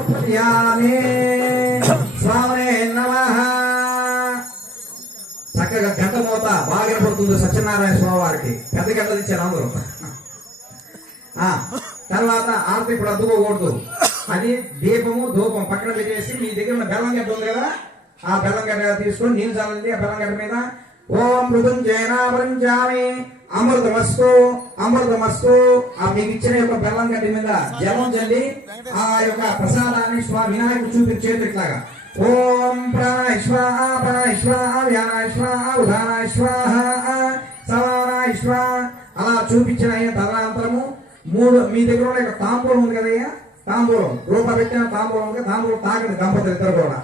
సమర్పయామి స్వామినే నమః. చక్కగా గంట మోత బాగా వినపడుతుంది సత్యనారాయణ స్వామి వారికి. పెద్ద గంటలు ఇచ్చారు అందరూ. తర్వాత ఆరతి ఇప్పుడు అద్దుకోకూడదు. అది దీపము ధూపం పక్కన పెట్టేసి మీ దగ్గర ఉన్న బెల్లం గడ్డ ఉంది కదా, ఆ బెల్లం గడ్డ తీసుకొని నీళ్ళు చల్లండి. ఆ బెల్లం గడ్డ మీద ఓం మృతుంజయనామృంజామి అమృతమస్తు అమృతమస్తు ఆ మీకు ఇచ్చిన యొక్క బెల్లం గడ్డి మీద జలం చల్లి ఆ యొక్క ప్రసాదాన్ని వినాయకుడు చూపించేది ఇట్లాగా ఓం ప్రాణాయ స్వాహ ప్రాణాయ స్వాహ వ్యానాయ స్వాహ ఉదానాయ స్వాహ సమానాయ స్వాహ అలా చూపించిన తదనంతరము మీ దగ్గర ఉన్న యొక్క తాంబూలం ఉంది కదయ్యా, తాంబూలం రూపాయి పెట్టిన తాంబూలం ఉంది, తాంబూలం తాగండి దంపతులు ఇద్దరు కూడా.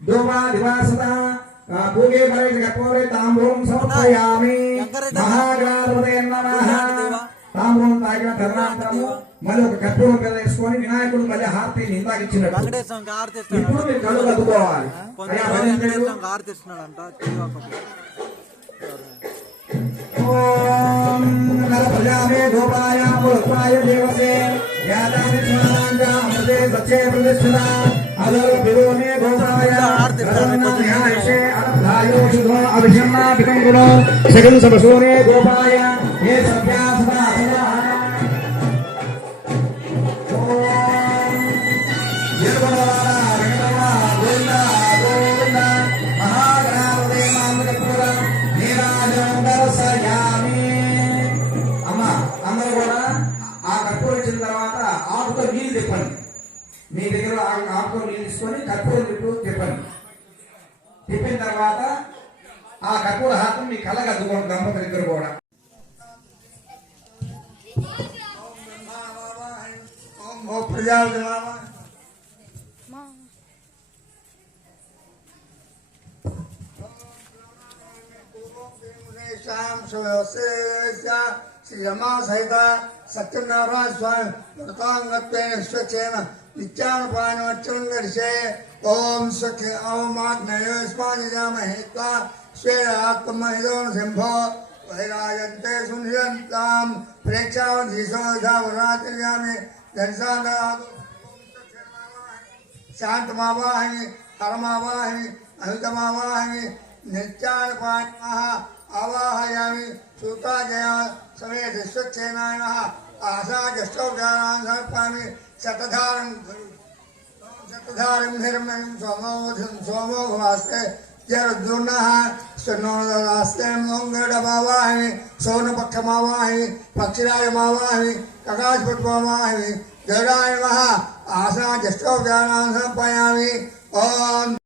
దోమా దివాసత పూగే పరేష కర్పూరే తాంబూలం సమర్పయామి మహాగణాధిపతయే నమః. తాంబూలం తాగిన తదనంతరము మళ్ళీ ఒక కర్పూరం మీద వేసుకొని వినాయకుడు మళ్ళీ హారతి ఇందాక ఇచ్చినట్టు ఇప్పుడు మీరు కళ్ళు కదుకోవాలి. ఓం ప్రజామే గోపాయ పుత్రాయ దేవతే యాదాని స్మరాంజామృతే సత్యే ప్రతిష్ఠిత అదర పిరోమే గోపాయ అరణ్యాయశే అనధాయో శుభో అభిషమ్మా వికంగులో సగం సమసోనే గోపాయ ఏ సత్యాసదా సదా ఓం నిర్మలవాడ వెంకటరమణ గోవింద గోవింద మహాగణాధిపతే మామకపూర నీరాజనం దర్శయామి. అమ్మ అందరూ కూడా ఆ కర్పూరం ఇచ్చిన తర్వాత ఆకుతో నీళ్ళు తిప్పండి. మీ దగ్గర ఆకుతో నీళ్ళు తీసుకొని కర్పూరం తిప్పండి. తిప్పిన తర్వాత ఆ కర్పూర హాతం మీ కళ్ళకు అద్దుకోండి దంపతులు ఇద్దరు కూడా. శ్రీ రమా సహిత సత్యనారాయణ స్వామి వ్రతాంగత్వేన స్వచ్ఛేన నిత్యానుపానవచ్చే ఓం స్వచ్ఛ ఓమాగ్నయోస్మానిజామహే త్వా స్వేన ఆత్మహిదో శంభో వైరాజంతే సునియంతాం ప్రేక్షావధీసోధావరాత్రియామి దర్శానాదు శాంతమావాహిని హరమావాహిని అహితమావాహిని నిత్యానుపానః आवाहयामि सूताजया समेत स्वच्छेनाय आशाजष्टोपचारान् समर्पयामि. शतधारं निर्मलं सोमो वास्ते जरदुर्नः स्वर्णोदरास्ते मोङ्गडमावाहिनि सौनपक्षमावाहिनि पक्षिरायमावाहिनि ककाशपुष्पमावाहिनि गरुडाय नमः आशाजष्टोपचारान् समर्पयामि. ओम